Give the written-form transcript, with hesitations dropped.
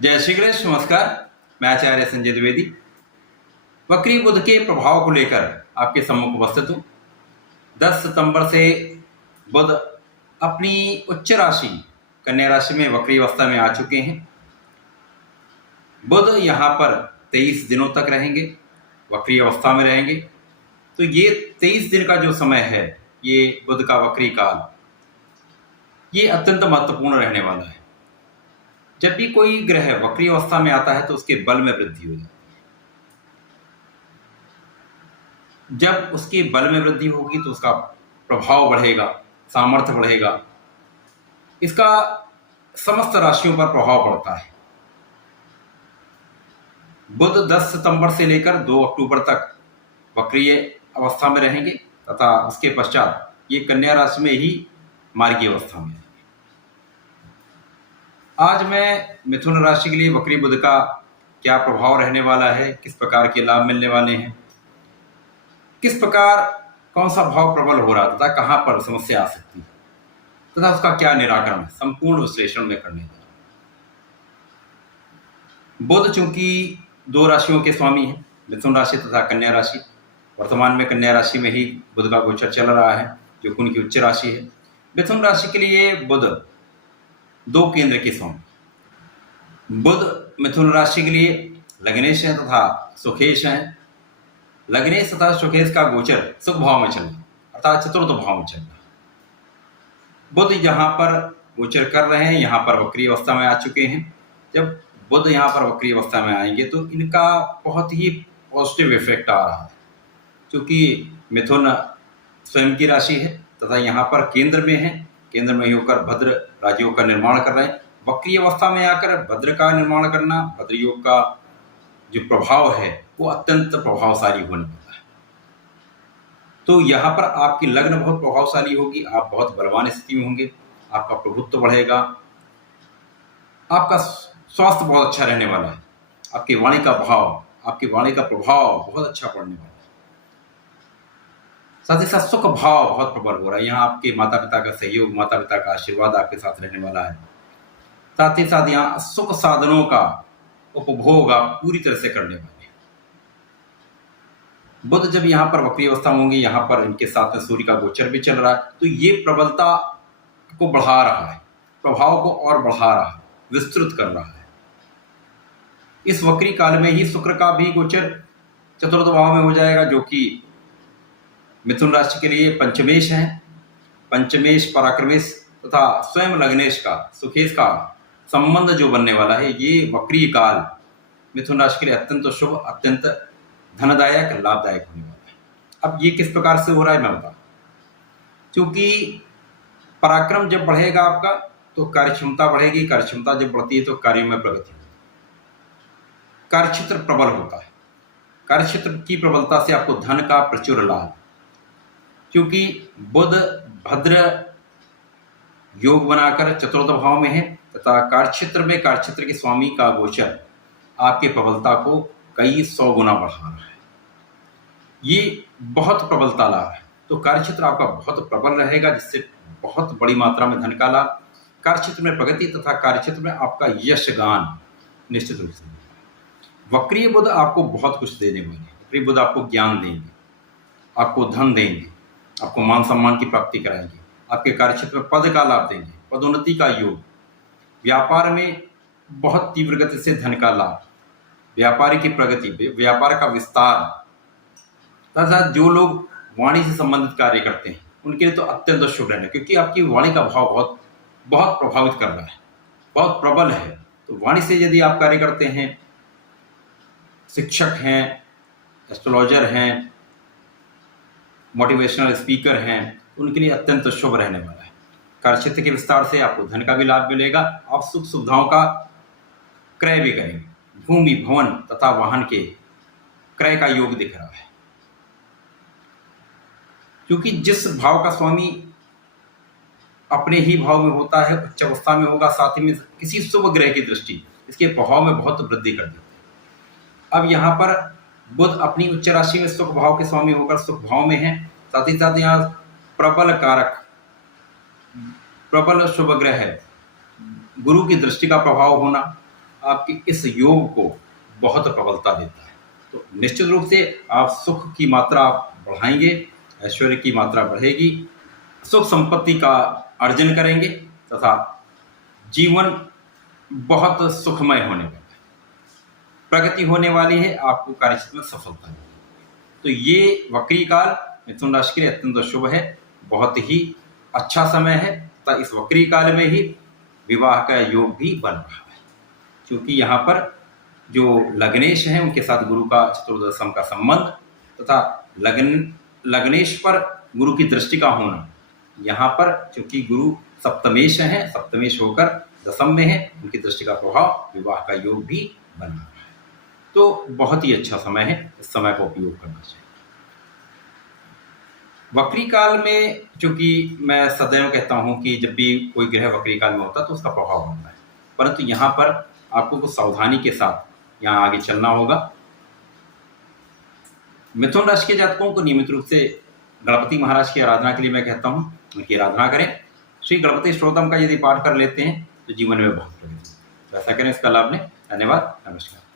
जय श्री कृष्ण। नमस्कार। मैं आचार्य संजय द्विवेदी वक्री बुध के प्रभाव को लेकर आपके सम्मुख उपस्थित हूँ। 10 सितंबर से बुध अपनी उच्च राशि कन्या राशि में वक्री अवस्था में आ चुके हैं। बुध यहाँ पर 23 दिनों तक रहेंगे, वक्री अवस्था में रहेंगे। तो ये 23 दिन का जो समय है, ये बुध का वक्री काल, ये अत्यंत महत्वपूर्ण रहने वाला है। जब भी कोई ग्रह वक्री अवस्था में आता है तो उसके बल में वृद्धि हो जाती है। जब उसके बल में वृद्धि होगी तो उसका प्रभाव बढ़ेगा, सामर्थ्य बढ़ेगा, इसका समस्त राशियों पर प्रभाव पड़ता है। बुध 10 सितंबर से लेकर 2 अक्टूबर तक वक्रीय अवस्था में रहेंगे तथा उसके पश्चात ये कन्या राशि में ही मार्गी अवस्था में। आज मैं मिथुन राशि के लिए वक्री बुध का क्या प्रभाव रहने वाला है, किस प्रकार के लाभ मिलने वाले हैं, किस प्रकार कौन सा भाव प्रबल हो रहा तथा कहाँ पर समस्या आ सकती है तथा उसका क्या निराकरण है, संपूर्ण विश्लेषण में करने जा रहा हूं। बुध चूंकि 2 राशियों के स्वामी हैं, मिथुन राशि तथा कन्या राशि। वर्तमान में कन्या राशि में ही बुध का गोचर चल रहा है, जो कि उनकी उच्च राशि है। मिथुन राशि के लिए बुध 2 केंद्र के स्वामी। बुध मिथुन राशि के लिए लग्नेश है तथा सुखेश है। लग्नेश तथा सुखेश का गोचर सुख भाव में चल रहा, अर्थात चतुर्थ भाव में चल रहा। बुध यहाँ पर गोचर कर रहे हैं, यहाँ पर वक्री अवस्था में आ चुके हैं। जब बुध यहाँ पर वक्री अवस्था में आएंगे तो इनका बहुत ही पॉजिटिव इफेक्ट आ रहा है, क्योंकि मिथुन स्वयं की राशि है तथा यहाँ पर केंद्र में है। केंद्र में ही होकर भद्र राजयोग का निर्माण कर रहे हैं। वक्री अवस्था में आकर भद्र का निर्माण करना, भद्र योग का जो प्रभाव है वो अत्यंत प्रभावशाली होने वाला है। तो यहाँ पर आपकी लग्न बहुत प्रभावशाली होगी, आप बहुत बलवान स्थिति में होंगे, आपका प्रभुत्व बढ़ेगा, आपका स्वास्थ्य बहुत अच्छा रहने वाला है, आपकी वाणी का भाव, आपकी वाणी का प्रभाव बहुत अच्छा पड़ने वाला है। साथ ही साथ सुख भाव बहुत प्रबल हो रहा है। यहाँ आपके माता पिता का सहयोग, माता पिता का आशीर्वाद आपके साथ रहने वाला है। साथ ही साथ यहाँ सुख साधनों का उपभोग आप पूरी तरह से करने वाले हैं। बुध जब यहाँ पर वक्री अवस्था होंगे, यहाँ पर इनके साथ में सूर्य का गोचर भी चल रहा है, तो ये प्रबलता को बढ़ा रहा है, प्रभाव को और बढ़ा रहा है, विस्तृत कर रहा है। इस वक्री काल में ही शुक्र का भी गोचर चतुर्थ भाव में हो जाएगा, जो कि मिथुन राशि के लिए पंचमेश है। पंचमेश पराक्रमेश तथा स्वयं लग्नेश का, सुखेश का संबंध जो बनने वाला है, ये वक्री काल मिथुन राशि के लिए अत्यंत शुभ, अत्यंत धनदायक, लाभदायक होने वाला है। अब ये किस प्रकार से हो रहा है मैं बता, क्योंकि पराक्रम जब बढ़ेगा आपका तो कार्यक्षमता बढ़ेगी, कार्यक्षमता जब बढ़ती है तो कार्यों में प्रगति होती है, कार्यक्षेत्र प्रबल होता है। कार्यक्षेत्र की प्रबलता से आपको धन का प्रचुर लाभ, क्योंकि बुध भद्र योग बनाकर चतुर्थ भाव में है तथा कार्यक्षेत्र में कार्यक्षेत्र के स्वामी का गोचर आपके प्रबलता को कई 100 गुना बढ़ा रहा है। ये बहुत प्रबलता लाभ है। तो कार्यक्षेत्र आपका बहुत प्रबल रहेगा, जिससे बहुत बड़ी मात्रा में धन का लाभ, कार्यक्षेत्र में प्रगति तथा कार्यक्षेत्र में आपका यशगान निश्चित रूप से। वक्रीय बुध आपको बहुत कुछ देने वाले हैं। वक्रीय बुध आपको ज्ञान देंगे, आपको धन देंगे, आपको मान सम्मान की प्राप्ति कराएंगे, आपके कार्यक्षेत्र में पद का लाभ देंगे, पदोन्नति का योग, व्यापार में बहुत तीव्र गति से धन का लाभ, व्यापारी की प्रगति, व्यापार का विस्तार तथा जो लोग वाणी से संबंधित कार्य करते हैं उनके लिए तो अत्यंत शुभ रहना, क्योंकि आपकी वाणी का भाव बहुत बहुत प्रभावित कर रहा है, बहुत प्रबल है। तो वाणी से यदि आप कार्य करते हैं, शिक्षक हैं, एस्ट्रोलॉजर हैं, मोटिवेशनल स्पीकर हैं, उनके लिए अत्यंत शुभ रहने वाला है। कार्यक्षेत्र के विस्तार से आपको धन का भी लाभ मिलेगा। आप सुख सुविधाओं का क्रय भी करेंगे, भूमि, भवन तथा वाहन के क्रय का योग दिख रहा है, क्योंकि जिस भाव का स्वामी अपने ही भाव में होता है, उच्च अवस्था में होगा, साथ ही में किसी शुभ ग्रह की दृष्टि इसके प्रभाव में बहुत वृद्धि कर देती है। अब यहाँ पर बुध अपनी उच्च राशि में सुख भाव के स्वामी होकर सुख भाव में है। साथ ही साथ यहाँ प्रबल कारक, प्रबल शुभ ग्रह है, गुरु की दृष्टि का प्रभाव होना, आपके इस योग को बहुत प्रबलता देता है। तो निश्चित रूप से आप सुख की मात्रा बढ़ाएंगे, ऐश्वर्य की मात्रा बढ़ेगी, सुख संपत्ति का अर्जन करेंगे तथा जीवन बहुत सुखमय होने वाला है, प्रगति होने वाली है, आपको कार्यक्षेत्र में सफलता मिलेगी। तो ये वक्री काल मिथुन राशि के लिए अत्यंत शुभ है, बहुत ही अच्छा समय है। तथा इस वक्री काल में ही विवाह का योग भी बन रहा है, क्योंकि यहाँ पर जो लग्नेश हैं उनके साथ गुरु का चतुर्दशम का संबंध तथा लग्नेश पर गुरु की दृष्टि का होना, यहाँ पर चूंकि गुरु सप्तमेश हैं, सप्तमेश होकर दशम में है, उनकी दृष्टि का प्रभाव विवाह का योग भी बन रहा है। तो बहुत ही अच्छा समय है, इस समय का उपयोग करना चाहिए। वक्री काल में चूंकि मैं सदैव कहता हूं कि जब भी कोई ग्रह वक्री काल में होता है तो उसका प्रभाव बनता है, परंतु यहाँ पर आपको कुछ सावधानी के साथ यहाँ आगे चलना होगा। मिथुन राशि के जातकों को नियमित रूप से गणपति महाराज की आराधना के लिए मैं कहता हूँ, उनकी आराधना करें। श्री गणपति स्तोत्रम का यदि पाठ कर लेते हैं तो जीवन में बहुत प्रगति। तो ऐसा करें, इसका लाभ लें। धन्यवाद, नमस्कार।